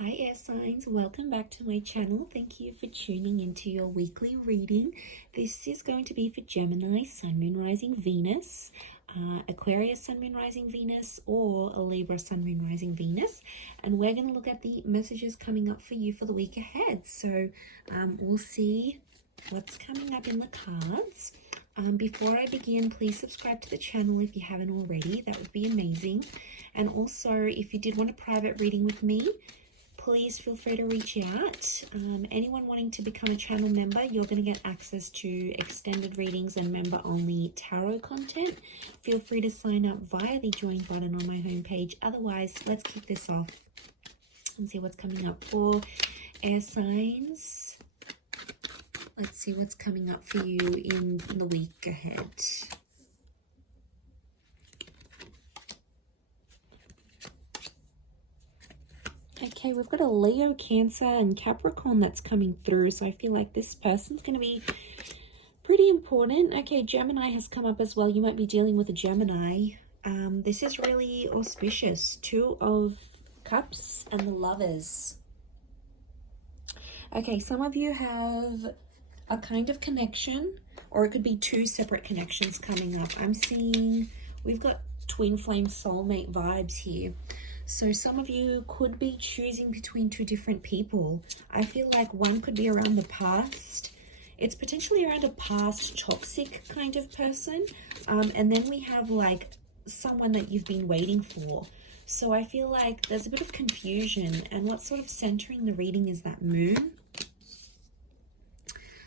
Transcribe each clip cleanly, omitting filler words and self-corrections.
Hi air signs, welcome back to my channel. Thank you for tuning into your weekly reading. This is going to be for Gemini, Sun, Moon, Rising, Venus, Aquarius, Sun, Moon, Rising, Venus, or a Libra, Sun, Moon, Rising, Venus. And we're going to look at the messages coming up for you for the week ahead. So we'll see what's coming up in the cards. Before I begin, please subscribe to the channel if you haven't already. That would be amazing. And also, if you did want a private reading with me, please feel free to reach out. Anyone wanting to become a channel member, you're going to get access to extended readings and member-only tarot content. Feel free to sign up via the join button on my homepage. Otherwise, let's kick this off and see what's coming up for air signs. Let's see what's coming up for you in the week ahead. Okay, we've got a Leo, Cancer, and Capricorn that's coming through. So I feel like this person's going to be pretty important. Okay, Gemini has come up as well. You might be dealing with a Gemini. This is really auspicious. Two of Cups and the Lovers. Okay, some of you have a kind of connection, or it could be two separate connections coming up. I'm seeing we've got twin flame soulmate vibes here. So some of you could be choosing between two different people. I feel like one could be around the past. It's potentially around a past toxic kind of person. And then we have like someone that you've been waiting for. So I feel like there's a bit of confusion. And what's sort of centering the reading is that moon.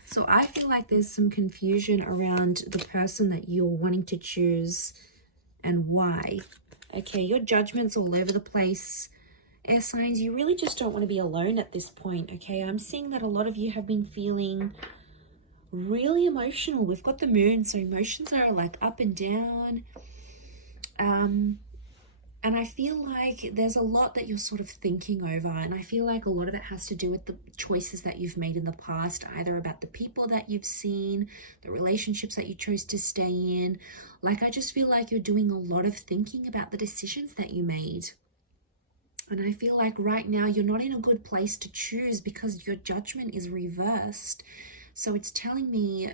So I feel like there's some confusion around the person that you're wanting to choose and why. Okay, your judgment's all over the place. Air signs, you really just don't want to be alone at this point, okay? I'm seeing that a lot of you have been feeling really emotional. We've got the moon, so emotions are like up and down. And I feel like there's a lot that you're sort of thinking over. And I feel like a lot of it has to do with the choices that you've made in the past, either about the people that you've seen, the relationships that you chose to stay in. Like, I just feel like you're doing a lot of thinking about the decisions that you made. And I feel like right now you're not in a good place to choose because your judgment is reversed. So it's telling me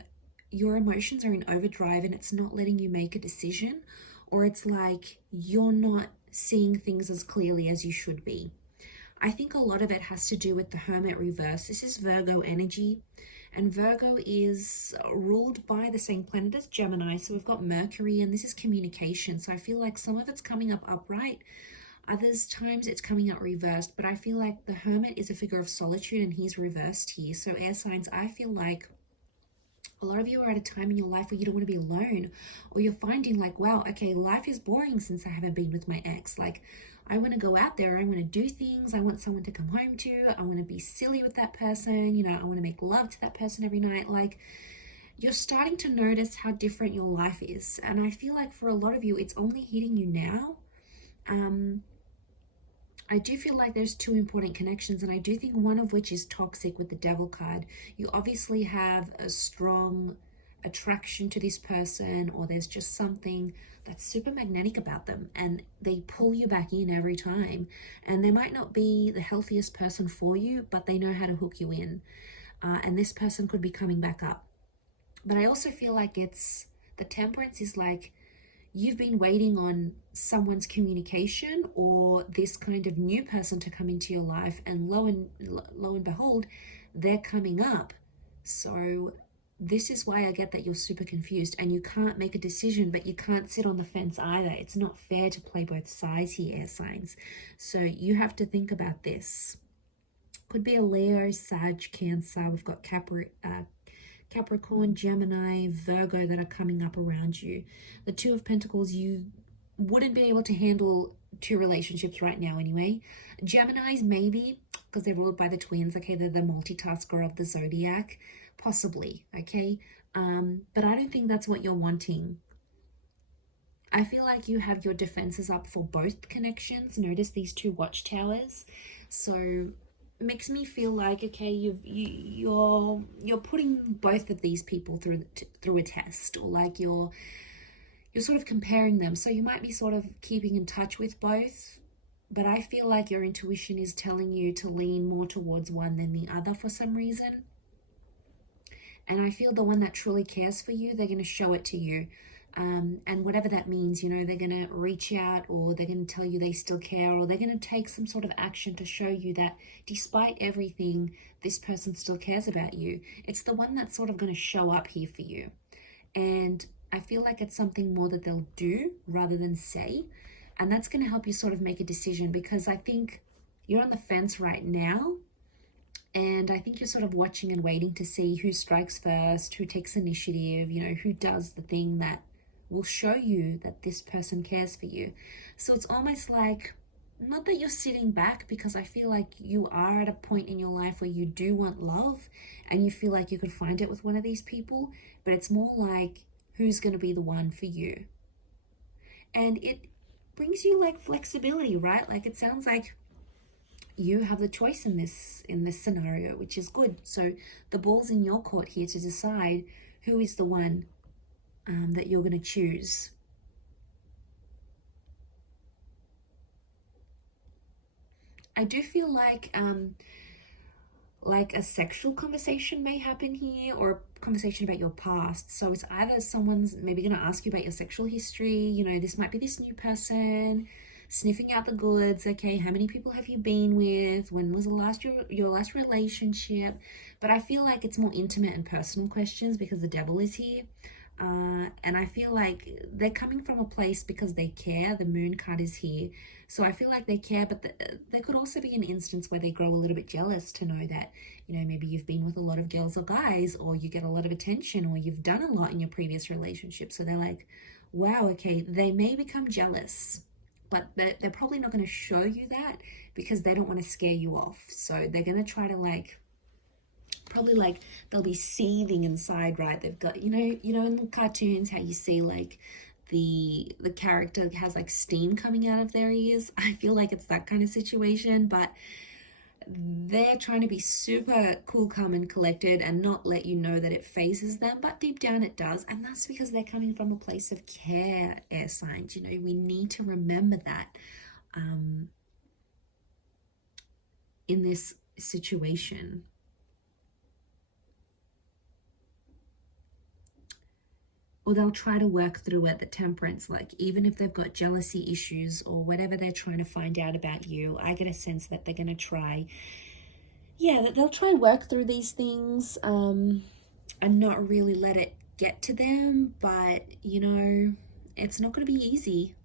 your emotions are in overdrive and it's not letting you make a decision, or it's like you're not seeing things as clearly as you should be. I think a lot of it has to do with the Hermit reverse. This is Virgo energy, and Virgo is ruled by the same planet as Gemini. So we've got Mercury, and this is communication. So I feel like some of it's coming up upright. Others times it's coming out reversed, but I feel like the Hermit is a figure of solitude and he's reversed here. So air signs, I feel like a lot of you are at a time in your life where you don't want to be alone, or you're finding like, wow, okay, life is boring since I haven't been with my ex. Like, I want to go out there, I want to do things, I want someone to come home to, I want to be silly with that person, you know, I want to make love to that person every night. Like, you're starting to notice how different your life is. And I feel like for a lot of you, it's only hitting you now. I do feel like there's two important connections, and I do think one of which is toxic with the Devil card. You obviously have a strong attraction to this person, or there's just something that's super magnetic about them and they pull you back in every time. And they might not be the healthiest person for you, but they know how to hook you in. And this person could be coming back up. But I also feel like it's the Temperance is like, you've been waiting on someone's communication or this kind of new person to come into your life, and lo and behold, they're coming up. So this is why I get that you're super confused and you can't make a decision, but you can't sit on the fence either. It's not fair to play both sides here, air signs. So you have to think about this. Could be a Leo, Sag, Cancer. We've got Capricorn, Gemini, Virgo that are coming up around you. The Two of Pentacles, you wouldn't be able to handle two relationships right now anyway. Geminis, maybe, because they're ruled by the twins. Okay, they're the multitasker of the zodiac. Possibly, okay? But I don't think that's what you're wanting. I feel like you have your defenses up for both connections. Notice these two watchtowers. So makes me feel like, okay, you're putting both of these people through a test, or like you're sort of comparing them. So you might be sort of keeping in touch with both, but I feel like your intuition is telling you to lean more towards one than the other for some reason. And I feel the one that truly cares for you, they're going to show it to you. And whatever that means, you know, they're going to reach out, or they're going to tell you they still care, or they're going to take some sort of action to show you that despite everything, this person still cares about you. It's the one that's sort of going to show up here for you. And I feel like it's something more that they'll do rather than say. And that's going to help you sort of make a decision, because I think you're on the fence right now. And I think you're sort of watching and waiting to see who strikes first, who takes initiative, you know, who does the thing that will show you that this person cares for you. So it's almost like, not that you're sitting back, because I feel like you are at a point in your life where you do want love and you feel like you could find it with one of these people, but it's more like, who's going to be the one for you? And it brings you like flexibility, right? Like, it sounds like you have the choice in this scenario, which is good. So the ball's in your court here to decide who is the one that you're going to choose. I do feel like a sexual conversation may happen here, or a conversation about your past. So it's either someone's maybe going to ask you about your sexual history. You know, this might be this new person sniffing out the goods. Okay, how many people have you been with? When was your last relationship? But I feel like it's more intimate and personal questions because the devil is here. And I feel like they're coming from a place because they care. The moon card is here. So I feel like they care, but there could also be an instance where they grow a little bit jealous to know that, you know, maybe you've been with a lot of girls or guys, or you get a lot of attention, or you've done a lot in your previous relationship. So they're like, wow, okay, they may become jealous, but they're probably not going to show you that because they don't want to scare you off. So they're going to try to probably they'll be seething inside, right? They've got, you know in the cartoons how you see like the character has like steam coming out of their ears. I feel like it's that kind of situation, but they're trying to be super cool, calm, and collected and not let you know that it phases them, but deep down it does. And that's because they're coming from a place of care, air signs. You know, we need to remember that in this situation. Or they'll try to work through it, the temperance, like even if they've got jealousy issues or whatever they're trying to find out about you, I get a sense that they're going to try, that they'll try and work through these things and not really let it get to them. But, you know, it's not going to be easy.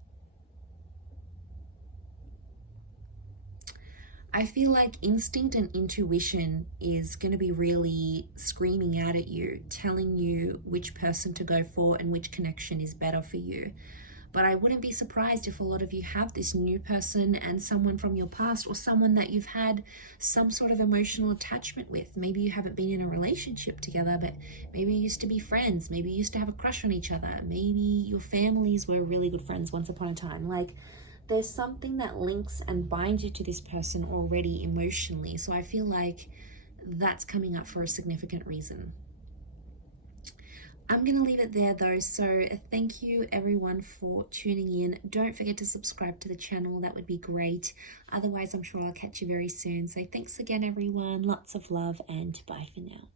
I feel like instinct and intuition is going to be really screaming out at you, telling you which person to go for and which connection is better for you. But I wouldn't be surprised if a lot of you have this new person and someone from your past, or someone that you've had some sort of emotional attachment with. Maybe you haven't been in a relationship together, but maybe you used to be friends. Maybe you used to have a crush on each other. Maybe your families were really good friends once upon a time. Like, there's something that links and binds you to this person already emotionally. So I feel like that's coming up for a significant reason. I'm going to leave it there though. So thank you everyone for tuning in. Don't forget to subscribe to the channel. That would be great. Otherwise, I'm sure I'll catch you very soon. So thanks again, everyone. Lots of love and bye for now.